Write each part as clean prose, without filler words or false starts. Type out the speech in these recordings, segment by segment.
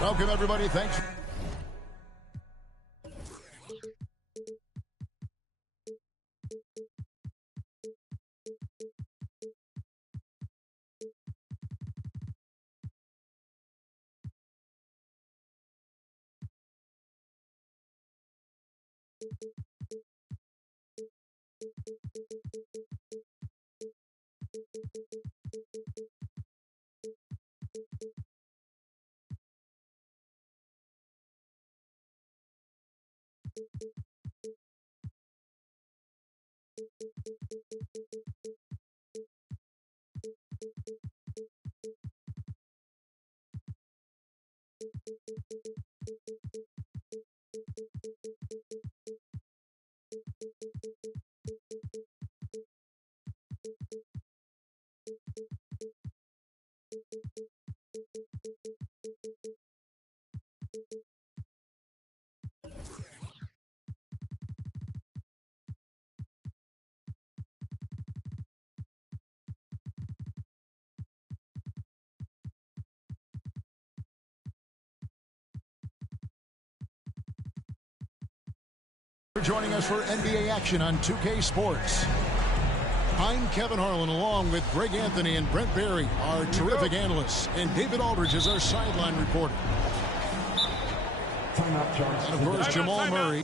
Welcome, everybody. Thanks. Joining us for NBA action on 2K Sports. I'm Kevin Harlan, along with Greg Anthony and Brent Barry, our terrific analysts, and David Aldridge is our sideline reporter. And of course, Jamal Murray.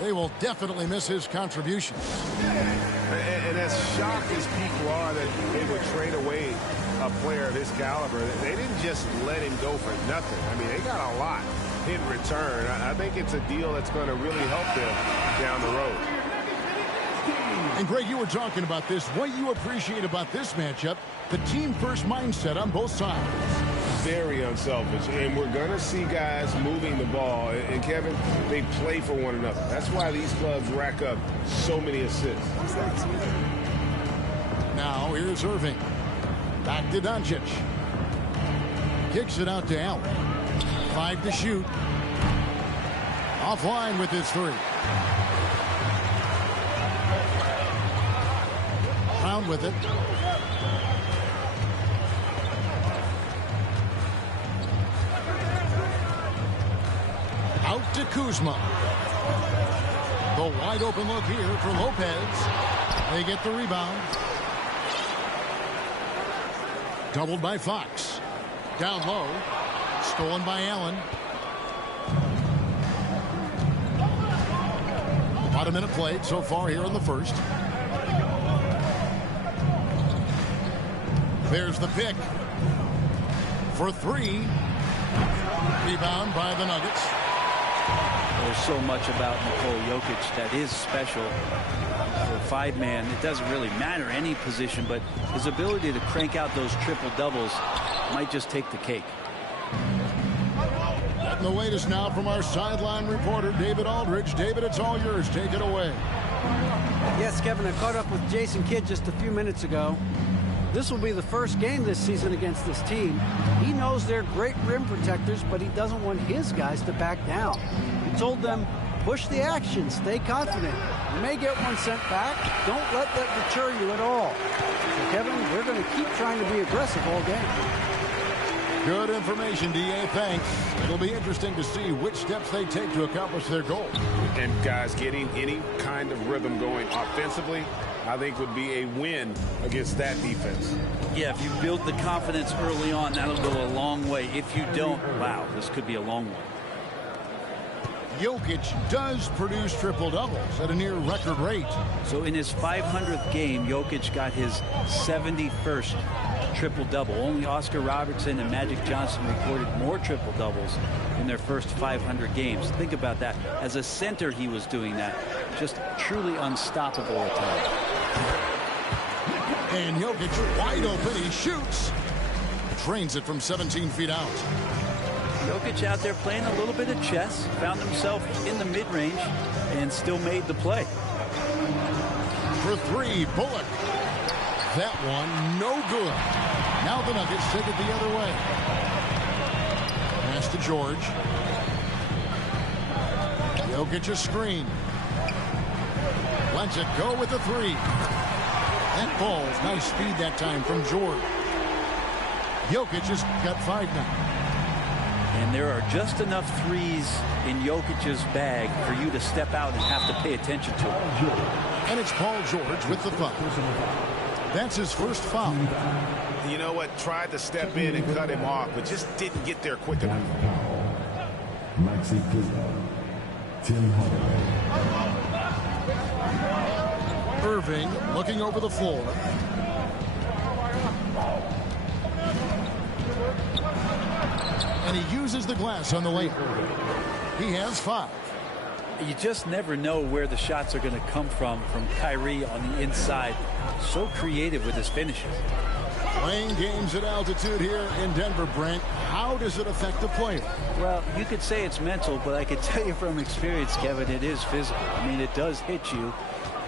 They will definitely miss his contributions. And as shocked as people are that they would trade away a player of his caliber, they didn't just let him go for nothing. I mean, they got a lot in return. I think it's a deal that's going to really help them down the road. And Greg, you were talking about this. What you appreciate about this matchup, the team-first mindset on both sides. Very unselfish, and we're going to see guys moving the ball. And Kevin, they play for one another. That's why these clubs rack up so many assists. Now here's Irving. Back to Doncic. Kicks it out to Allen. 5 to shoot. Offline with his 3. Brown with it. Out to Kuzma. The wide open look here for Lopez. They get the rebound. Doubled by Fox. Down low. Stolen by Allen. About a minute played so far here in the first. There's the pick. For 3. Rebound by the Nuggets. There's so much about Nikola Jokic that is special. For a 5-man, it doesn't really matter any position, but his ability to crank out those triple doubles might just take the cake. And the latest now from our sideline reporter, David Aldridge. David, it's all yours. Take it away. Yes, Kevin, I caught up with Jason Kidd just a few minutes ago. This will be the first game this season against this team. He knows they're great rim protectors, but he doesn't want his guys to back down. He told them, push the action, stay confident. You may get one sent back. Don't let that deter you at all. So, Kevin, we're going to keep trying to be aggressive all game. Good information, D.A. Thanks. It'll be interesting to see which steps they take to accomplish their goal. And, guys, getting any kind of rhythm going offensively, I think would be a win against that defense. Yeah, if you build the confidence early on, that'll go a long way. If you don't, wow, this could be a long one. Jokic does produce triple-doubles at a near record rate. So in his 500th game, Jokic got his 71st triple-double. Only Oscar Robertson and Magic Johnson recorded more triple-doubles in their first 500 games. Think about that. As a center, he was doing that. Just truly unstoppable at times. And Jokic wide open. He shoots. Trains it from 17 feet out. Jokic out there playing a little bit of chess. Found himself in the mid-range and still made the play. For three, Bullock. That one, no good. Now the Nuggets take it the other way. Pass to George. Jokic a screen. Lets it go with the three. That falls. Nice speed that time from George. Jokic has got 5 now. And there are just enough threes in Jokic's bag for you to step out and have to pay attention to it. And it's Paul George with the foul. That's his first foul. You know what? Tried to step in and cut him off, but just didn't get there quick enough. Maxi Cleveland. Tim Hardaway. Irving looking over the floor. And he uses the glass on the layup. He has 5. You just never know where the shots are going to come from Kyrie on the inside. So creative with his finishes. Playing games at altitude here in Denver, Brent. How does it affect the player? Well, you could say it's mental, but I could tell you from experience, Kevin, it is physical. I mean, it does hit you.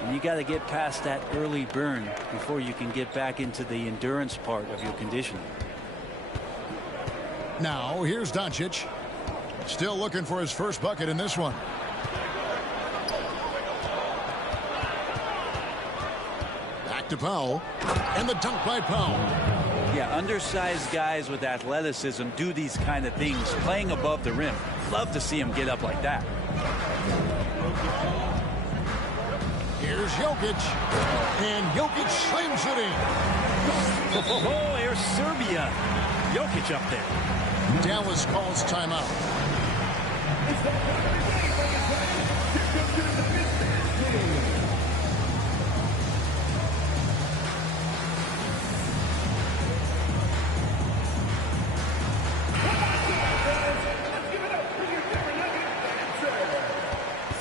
And you got to get past that early burn before you can get back into the endurance part of your conditioning. Now, here's Doncic. Still looking for his first bucket in this one. Back to Powell. And the dunk by Powell. Yeah, undersized guys with athleticism do these kind of things, playing above the rim. Love to see him get up like that. Here's Jokic. And Jokic slams it in. Oh, there's Serbia. Jokic up there. Dallas calls timeout.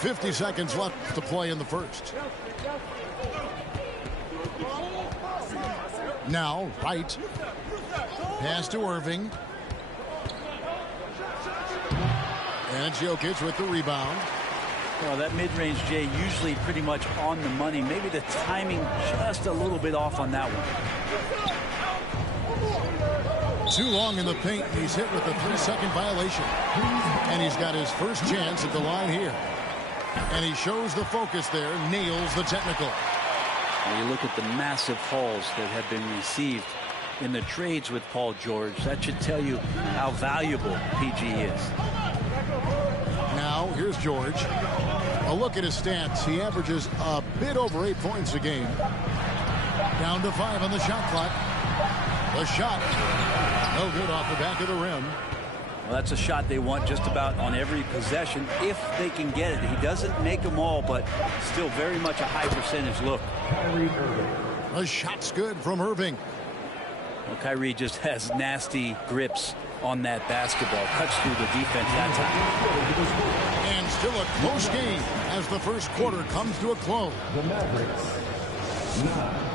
.50 seconds left to play in the first. Now, right. Pass to Irving. And it's Jokic with the rebound. Well, that mid-range, Jay, usually pretty much on the money. Maybe the timing just a little bit off on that one. Too long in the paint. He's hit with a 3-second violation. And he's got his first chance at the line here. And he shows the focus there, nails the technical. When you look at the massive hauls that have been received in the trades with Paul George, that should tell you how valuable PG is. Now, here's George. A look at his stats. He averages a bit over 8 points a game. Down to 5 on the shot clock. The shot. No good off the back of the rim. Well, that's a shot they want just about on every possession if they can get it. He doesn't make them all, but still very much a high percentage look. The shot's good from Irving. Well, Kyrie just has nasty grips on that basketball. Cuts through the defense that time. And still a close game as the first quarter comes to a close. The Mavericks. 9.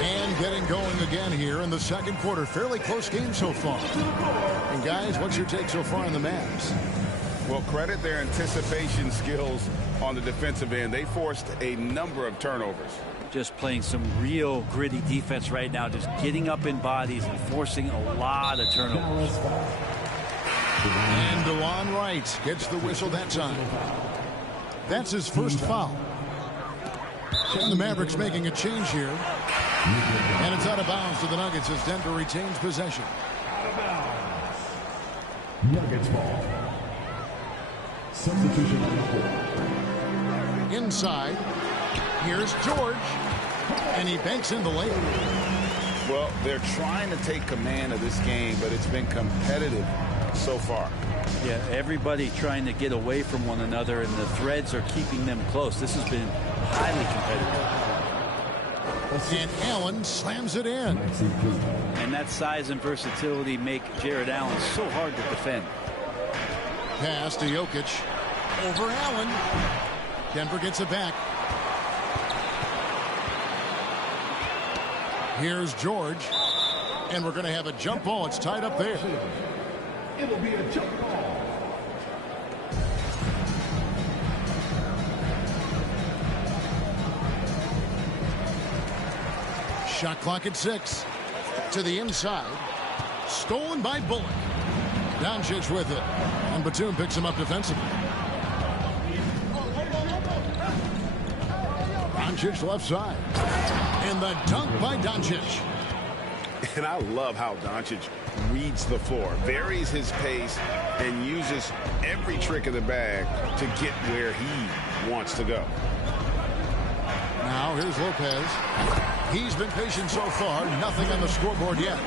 And getting going again here in the second quarter. Fairly close game so far. And guys, what's your take so far on the Mavs? Well, credit their anticipation skills on the defensive end. They forced a number of turnovers. Just playing some real gritty defense right now, just getting up in bodies and forcing a lot of turnovers. And DeLon Wright gets the whistle that time. That's his first foul. And the Mavericks making a change here. And it's out of bounds to the Nuggets as Denver retains possession. Nuggets ball. Substitution on the floor. Inside. Here's George. And he banks in the lane. Well, they're trying to take command of this game, but it's been competitive so far. Yeah, everybody trying to get away from one another, and the threads are keeping them close. This has been highly competitive. And Allen slams it in. And that size and versatility make Jared Allen so hard to defend. Pass to Jokic. Over Allen. Denver gets it back. Here's George. And we're going to have a jump ball. It's tied up there. It'll be a jump ball. Shot clock at 6. To the inside. Stolen by Bullock. Doncic with it. And Batum picks him up defensively. Doncic left side. And the dunk by Doncic. And I love how Doncic reads the floor, varies his pace, and uses every trick of the bag to get where he wants to go. Now here's Lopez. He's been patient so far. Nothing on the scoreboard yet.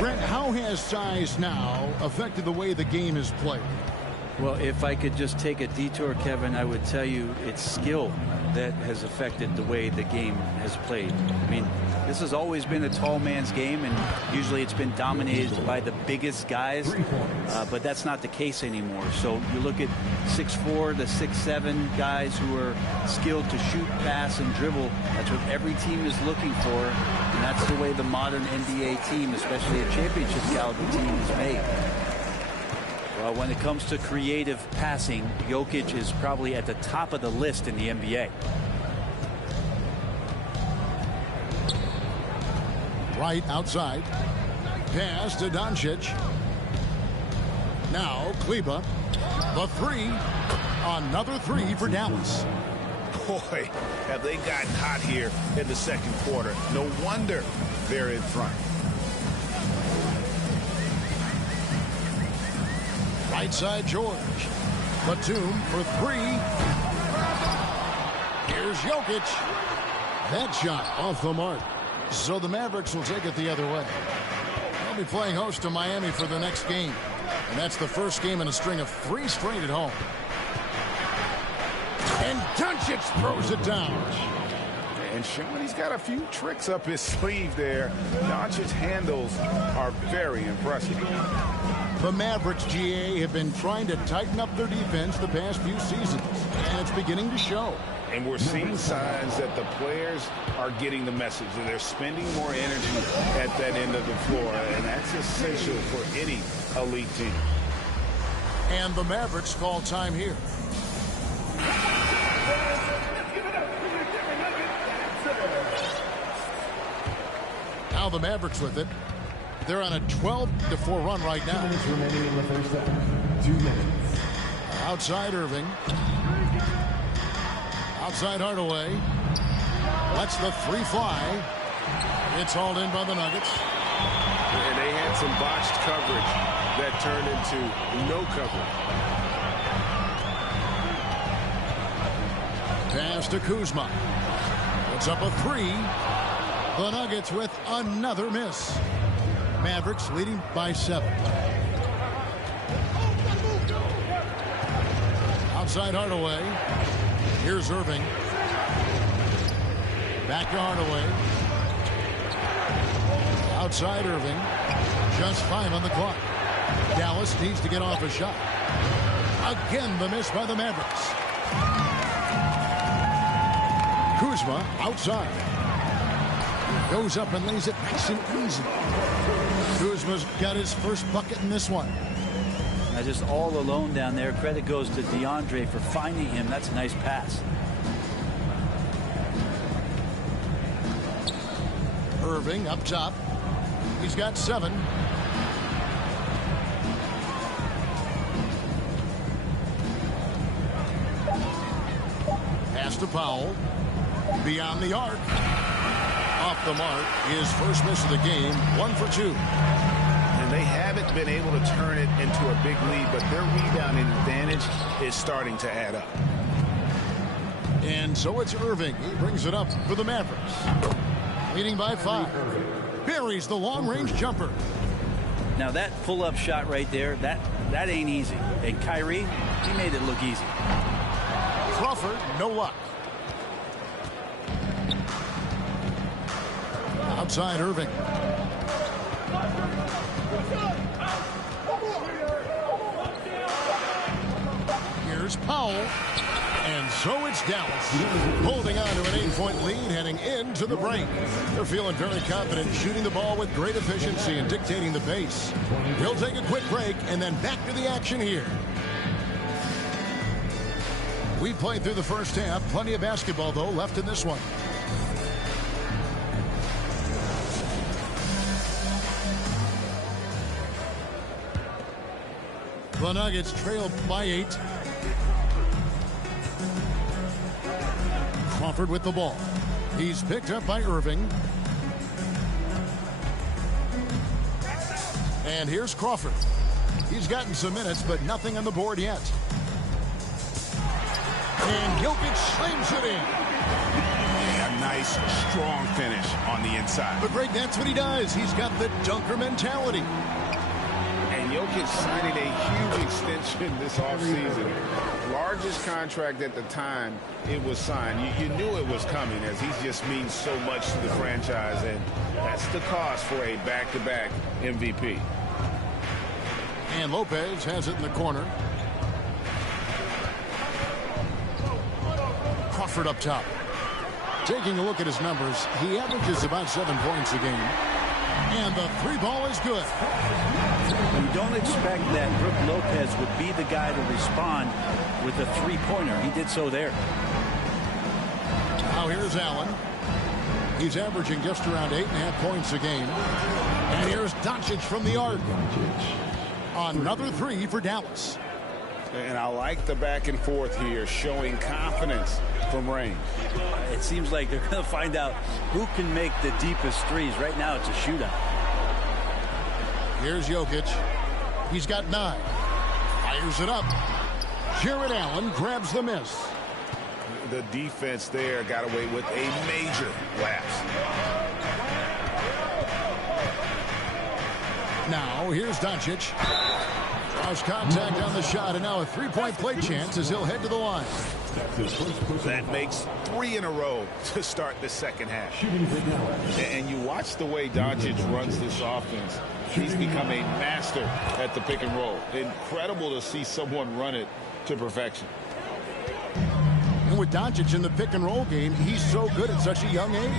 Brent, how has size now affected the way the game is played? Well, if I could just take a detour, Kevin, I would tell you it's skill that has affected the way the game has played. I mean, this has always been a tall man's game, and usually it's been dominated by the biggest guys, but that's not the case anymore. So you look at 6'4" to 6'7" guys who are skilled to shoot, pass, and dribble. That's what every team is looking for, and that's the way the modern NBA team, especially a championship caliber team, is made. Well, when it comes to creative passing, Jokic is probably at the top of the list in the NBA. Right outside. Pass to Doncic. Now Kleber. The three. Another three for Dallas. Boy, have they gotten hot here in the second quarter. No wonder they're in front. Right side George. Batum for three. Here's Jokic. That shot off the mark. So the Mavericks will take it the other way. They'll be playing host to Miami for the next game. And that's the first game in a string of 3 straight at home. And Doncic throws it down. And showing he's got a few tricks up his sleeve there. Doncic's handles are very impressive. The Mavericks, GA, have been trying to tighten up their defense the past few seasons. And it's beginning to show. And we're seeing signs that the players are getting the message, and they're spending more energy at that end of the floor, and that's essential for any elite team. And the Mavericks call time here. Now the Mavericks with it. They're on a 12-4 run right now. 2 minutes remaining in the first half. 2 minutes. Outside Irving. Outside Hardaway. Lets the three fly. It's hauled in by the Nuggets. And they had some botched coverage that turned into no coverage. Pass to Kuzma. Puts up a three. The Nuggets with another miss. Mavericks leading by 7. Outside Hardaway. Here's Irving. Back to Hardaway. Outside Irving. Just 5 on the clock. Dallas needs to get off a shot. Again, the miss by the Mavericks. Kuzma outside. Goes up and lays it nice and easy. Kuzma's got his first bucket in this one. Now just all alone down there. Credit goes to DeAndre for finding him. That's a nice pass. Irving up top. He's got 7. Pass to Powell. Beyond the arc. Off the mark. His first miss of the game. 1 for 2. And they haven't been able to turn it into a big lead, but their rebounding advantage is starting to add up. And so it's Irving. He brings it up for the Mavericks. Leading by 5. Buries the long-range jumper. Now that pull-up shot right there, that ain't easy. And Kyrie, he made it look easy. Crawford, no luck. Outside Irving. Here's Powell. And so it's Dallas, holding on to an 8-point lead heading into the break. They're feeling very confident, shooting the ball with great efficiency and dictating the pace. We'll take a quick break and then back to the action here. We played through the first half. Plenty of basketball, though, left in this one. The Nuggets trail by 8. Crawford with the ball. He's picked up by Irving. And here's Crawford. He's gotten some minutes, but nothing on the board yet. And Jokic slams it in. A nice, strong finish on the inside. But Greg, that's what he does. He's got the dunker mentality. And Jokic signing a huge extension this offseason. Largest contract at the time it was signed. You knew it was coming, as he just means so much to the franchise, and that's the cost for a back-to-back MVP. And Lopez has it in the corner. Crawford up top. Taking a look at his numbers, he averages about 7 points a game. And the 3 ball is good. You don't expect that Brook Lopez would be the guy to respond with a 3-pointer. He did so there. Now here's Allen. He's averaging just around 8.5 points a game. And here's Doncic from the arc. Another 3 for Dallas. And I like the back and forth here, showing confidence from range. It seems like they're going to find out who can make the deepest threes. Right now it's a shootout. Here's Jokic. He's got 9. Fires it up. Jared Allen grabs the miss. The defense there got away with a major lapse. Now here's Doncic. Draws contact on the shot, and now a 3-point play chance as he'll head to the line. That makes 3 in a row to start the second half. And you watch the way Doncic runs this offense. He's become a master at the pick and roll. Incredible to see someone run it to perfection. And with Doncic in the pick and roll game, he's so good at such a young age.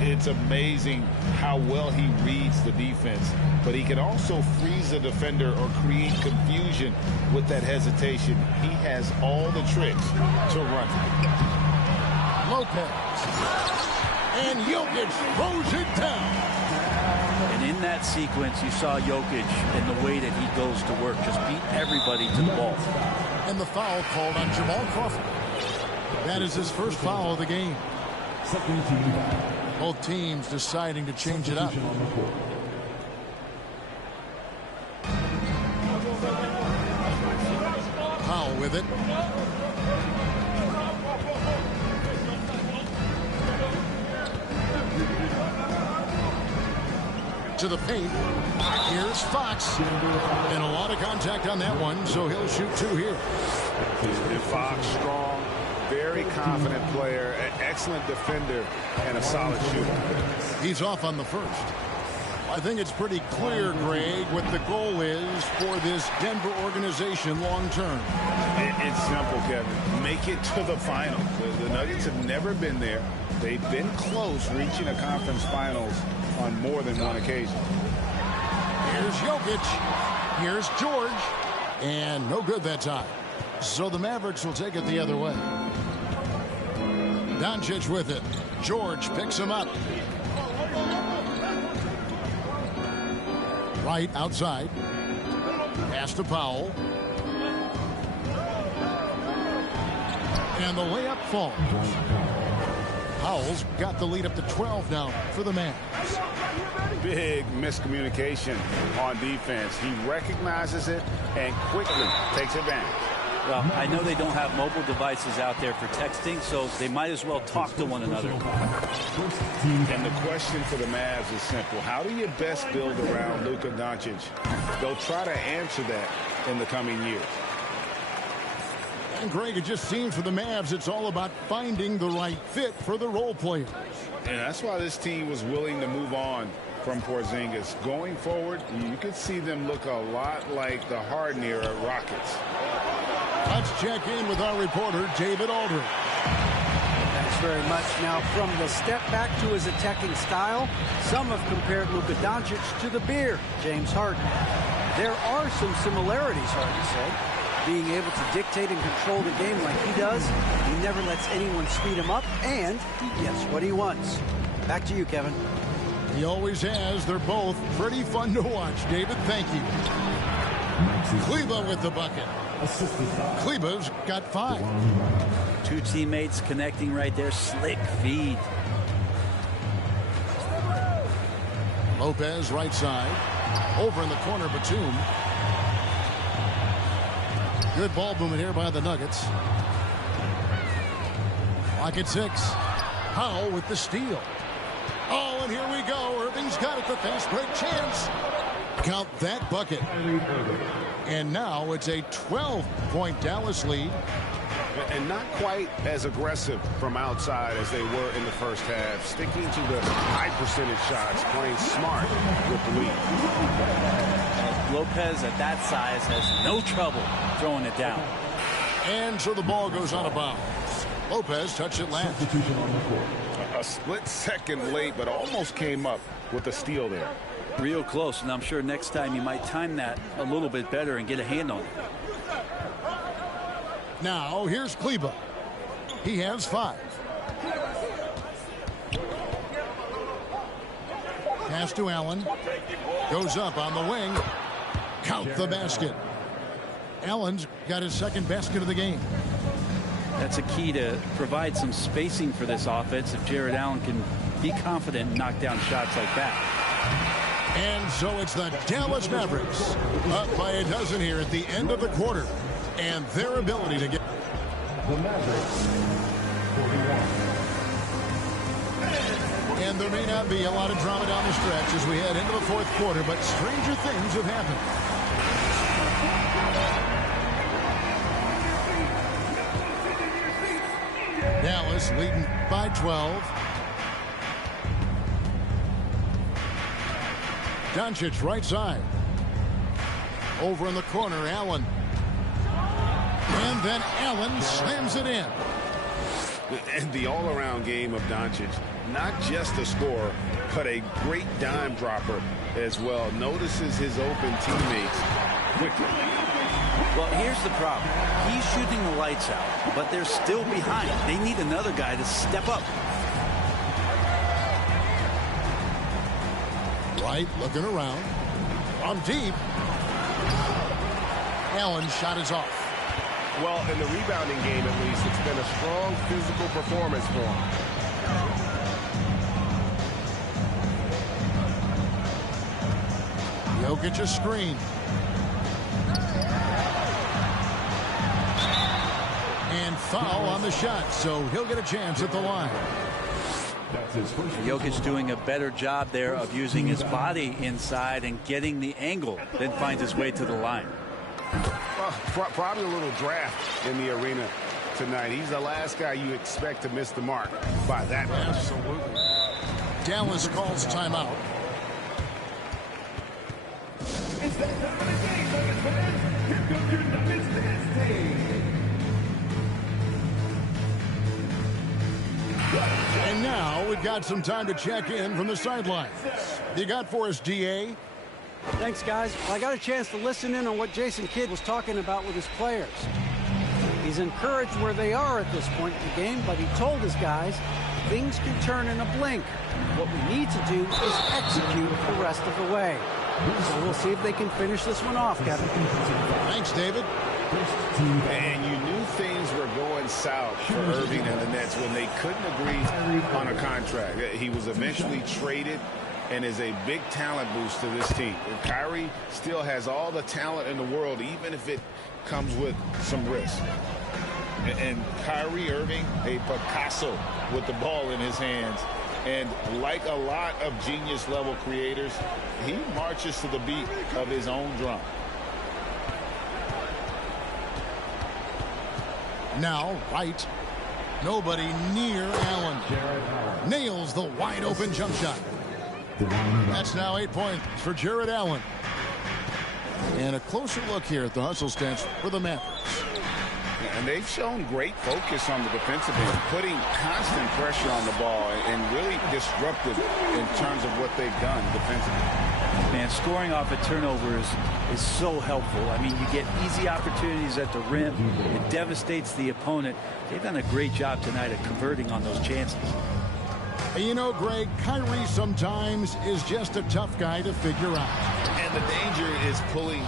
It's amazing how well he reads the defense, but he can also freeze a defender or create confusion with that hesitation. He has all the tricks to run. Lopez. And Jokic throws it down. And in that sequence, you saw Jokic and the way that he goes to work. Just beat everybody to the ball. And the foul called on Jamal Crawford. That is his first foul of the game. Both teams deciding to change it up. Powell with it. To the paint. Here's Fox. And a lot of contact on that one, so he'll shoot 2 here. And Fox, strong, very confident player, an excellent defender, and a solid shooter. He's off on the first. I think it's pretty clear, Greg, what the goal is for this Denver organization long term. It's simple, Kevin. Make it to the finals. The Nuggets have never been there. They've been close reaching a conference finals on more than one occasion. Here's Jokic. Here's George. And no good that time. So the Mavericks will take it the other way. Doncic with it. George picks him up. Right outside. Pass to Powell. And the layup falls. Powell's got the lead up to 12 now for the Mavs. Big miscommunication on defense. He recognizes it and quickly takes advantage. Well, I know they don't have mobile devices out there for texting, so they might as well talk to one another. And the question for the Mavs is simple. How do you best build around Luka Doncic? They'll try to answer that in the coming years. And Greg, it just seems for the Mavs it's all about finding the right fit for the role players. And that's why this team was willing to move on from Porzingis. Going forward, you could see them look a lot like the Harden era Rockets. Let's check in with our reporter, David Aldridge. Thanks very much. Now, from the step back to his attacking style, some have compared Luka Doncic to the Bear, James Harden. There are some similarities, Harden said. Being able to dictate and control the game like he does, he never lets anyone speed him up, and he gets what he wants. Back to you, Kevin. He always has. They're both pretty fun to watch. David, thank you. Kleber with the bucket. Kleber's got 5. Two teammates connecting right there. Slick feed. Lopez right side. Over in the corner, Batum. Good ball movement here by the Nuggets. Clock at 6. Powell with the steal. Oh, and here we go. Irving's got it. The fast break chance. Count that bucket. And now it's a 12-point Dallas lead. And not quite as aggressive from outside as they were in the first half. Sticking to the high percentage shots, playing smart with the lead. Lopez at that size has no trouble throwing it down. And so the ball goes out of bounds. Lopez touched it last. A split second late, but almost came up with a steal there. Real close, and I'm sure next time you might time that a little bit better and get a hand on it. Now, here's Kleber. He has 5. Pass to Allen. Goes up on the wing. Count the basket. Allen's got his second basket of the game. That's a key to provide some spacing for this offense if Jared Allen can be confident and knock down shots like that. And so it's the Dallas Mavericks up by a dozen here at the end of the quarter. And their ability to get The Mavericks, 41. And there may not be a lot of drama down the stretch as we head into the fourth quarter, but stranger things have happened. Dallas leading by 12. Doncic right side. Over in the corner, Allen. And then Allen slams it in. And the all-around game of Doncic, not just a scorer, but a great dime dropper as well. Notices his open teammates quickly. Well, here's the problem. He's shooting the lights out, but they're still behind. They need another guy to step up. Right, looking around. On deep. Allen's shot is off. Well, in the rebounding game, at least, it's been a strong physical performance for him. Jokic a screen. And foul on the shot, so he'll get a chance at the line. That's his first. Jokic doing a better job there of using his body inside and getting the angle, then finds his way to the line. Well, probably a little draft in the arena tonight. He's the last guy you expect to miss the mark by that much. Absolutely. Dallas calls timeout. It's that time of the game, Nuggets fans. Here comes your Nuggets dance team. And now we've got some time to check in from the sidelines. You got for us, DA? Thanks, guys. Well, I got a chance to listen in on what Jason Kidd was talking about with his players. He's encouraged where they are at this point in the game, but he told his guys things can turn in a blink. What we need to do is execute the rest of the way. So we'll see if they can finish this one off, Kevin. Thanks, David. And you knew things were going south for Irving and the Nets when they couldn't agree on a contract. He was eventually traded and is a big talent boost to this team. And Kyrie still has all the talent in the world, even if it comes with some risk. And Kyrie Irving, a Picasso with the ball in his hands. And like a lot of genius-level creators, he marches to the beat of his own drum. Now, Wright. Nobody near Allen. Nails the wide-open jump shot. That's now 8 points for Jared Allen. And a closer look here at the hustle stats for the Mavericks. And they've shown great focus on the defensive end, putting constant pressure on the ball and really disruptive in terms of what they've done defensively. Man, scoring off a turnover is so helpful. I mean, you get easy opportunities at the rim. It devastates the opponent. They've done a great job tonight at converting on those chances. You know, Greg, Kyrie sometimes is just a tough guy to figure out. And the danger is pulling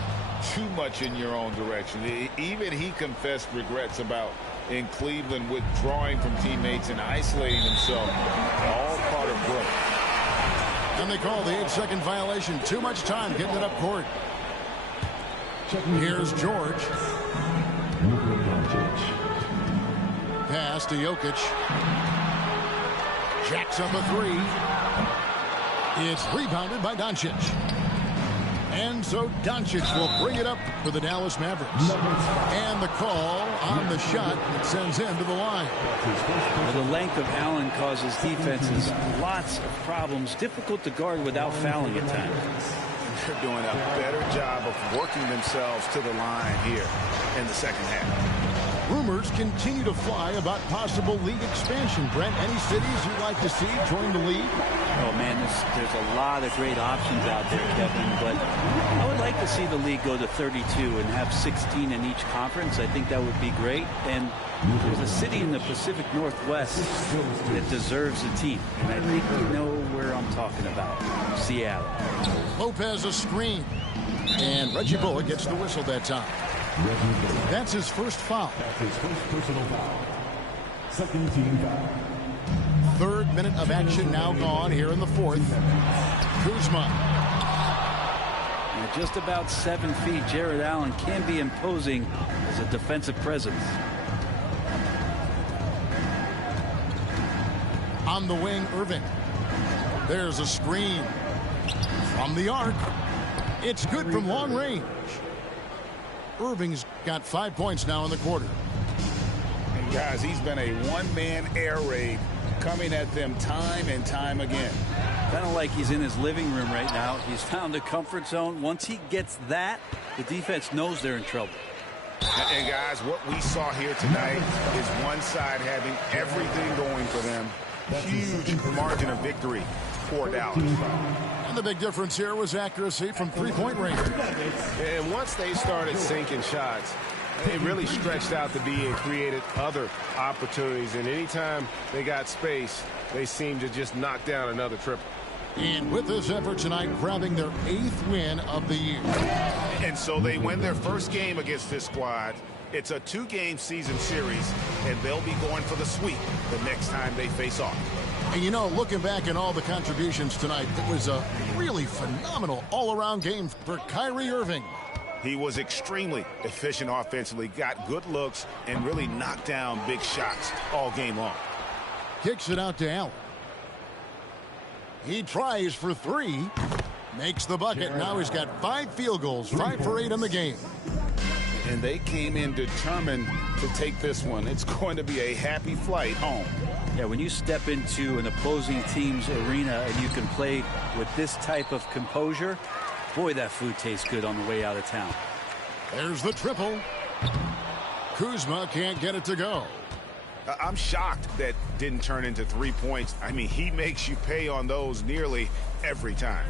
too much in your own direction. Even he confessed regrets about in Cleveland withdrawing from teammates and isolating himself. All part of growth. And they call the 8-second violation. Too much time getting it up court. Here's George. Pass to Jokic. Jacks up a three. It's rebounded by Doncic. And so Doncic will bring it up for the Dallas Mavericks. And the call on the shot that sends him to the line. The length of Allen causes defenses lots of problems. Difficult to guard without fouling at times. They're doing a better job of working themselves to the line here in the second half. Rumors continue to fly about possible league expansion. Brent, any cities you'd like to see join the league? Oh, man, there's a lot of great options out there, Kevin, but I would like to see the league go to 32 and have 16 in each conference. I think that would be great. And there's a city in the Pacific Northwest that deserves a team, and I think you know where I'm talking about. Seattle. Lopez a screen. And Reggie Bullock gets the whistle that time. That's his first foul. That's his first personal foul. Second team foul. Third minute of action now gone here in the fourth. Kuzma. At just about 7 feet, Jared Allen can be imposing as a defensive presence. On the wing, Irving. There's a screen. From the arc. It's good from long range. Irving's got 5 points now in the quarter. And guys, he's been a one-man air raid coming at them time and time again. Kind of like he's in his living room right now. He's found a comfort zone. Once he gets that, the defense knows they're in trouble. And guys, what we saw here tonight is one side having everything going for them. Huge margin of victory for Dallas. And the big difference here was accuracy from three-point range. And once they started sinking shots, they really stretched out the D and created other opportunities. And anytime they got space, they seemed to just knock down another triple. And with this effort tonight, grabbing their 8th win of the year. And so they win their first game against this squad. It's a 2-game season series, and they'll be going for the sweep the next time they face off. And you know, looking back at all the contributions tonight, it was a really phenomenal all-around game for Kyrie Irving. He was extremely efficient offensively, got good looks, and really knocked down big shots all game long. Kicks it out to Allen. He tries for 3. Makes the bucket. Now he's got 5 field goals, 5 for 8 in the game. And they came in determined to take this one. It's going to be a happy flight home. Yeah, when you step into an opposing team's arena and you can play with this type of composure, boy, that food tastes good on the way out of town. There's the triple. Kuzma can't get it to go. I'm shocked that didn't turn into 3 points. I mean, he makes you pay on those nearly every time.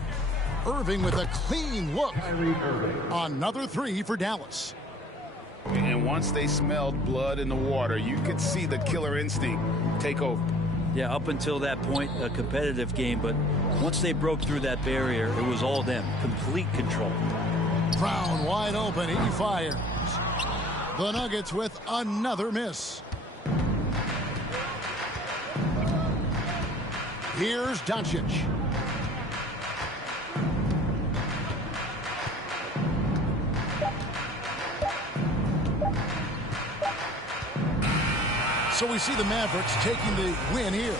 Irving with a clean look. Another three for Dallas. And once they smelled blood in the water, you could see the killer instinct take over. Yeah, up until that point, a competitive game, but once they broke through that barrier, it was all them. Complete control. Brown wide open. He fires. The Nuggets with another miss. Here's Doncic. So we see the Mavericks taking the win here.